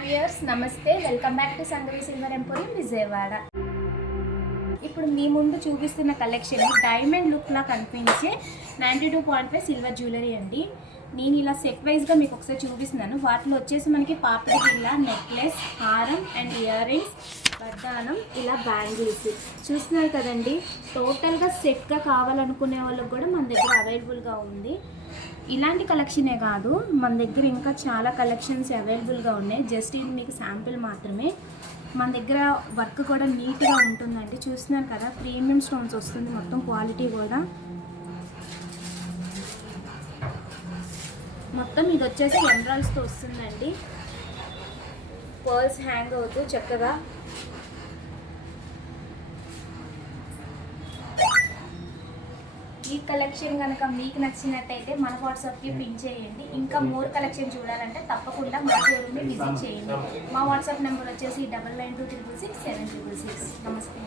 Hi viewers, నమస్తే. Welcome back to Sangavi silver emporium Vijayawada. ఇప్పుడు మీ ముందు చూపిస్తున్న కలెక్షన్ డైమండ్ లుక్లా కనిపించే 92.5 సిల్వర్ జ్యువెలరీ అండి. నేను ఇలా సెట్ వైజ్గా మీకు ఒకసారి చూపిస్తున్నాను. వాటిలో వచ్చేసి మనకి పాపిడి బిళ్ళ, నెక్లెస్, హారం అండ్ ఇయర్ రింగ్స్, వడ్డానం, ఇలా బ్యాంగిల్స్ చూస్తున్నారు కదండి. టోటల్గా సెట్గా కావాలనుకునే వాళ్ళకి కూడా మన దగ్గర అవైలబుల్గా ఉంది. ఇలాంటి కలెక్షనే కాదు, మన దగ్గర ఇంకా చాలా కలెక్షన్స్ అవైలబుల్గా ఉన్నాయి. జస్ట్ ఇది మీకు శాంపిల్ మాత్రమే. మన దగ్గర వర్క్ కూడా నీట్గా ఉంటుందండి. చూస్తున్నారు కదా, ప్రీమియం స్టోన్స్ వస్తుంది. మొత్తం క్వాలిటీ కూడా మొత్తం ఇది వచ్చేసి ఎమరాల్డ్స్తో వస్తుందండి. పర్ల్స్ హ్యాంగ్ అవుతూ చక్కగా ఈ కలెక్షన్ కనుక మీకు నచ్చినట్టయితే మన వాట్సాప్కి పిన్ చేయండి. ఇంకా మోర్ కలెక్షన్ చూడాలంటే తప్పకుండా మా షోరూమ్ని విజిట్ చేయండి. మా వాట్సాప్ నెంబర్ వచ్చేసి 99266766. నమస్తే.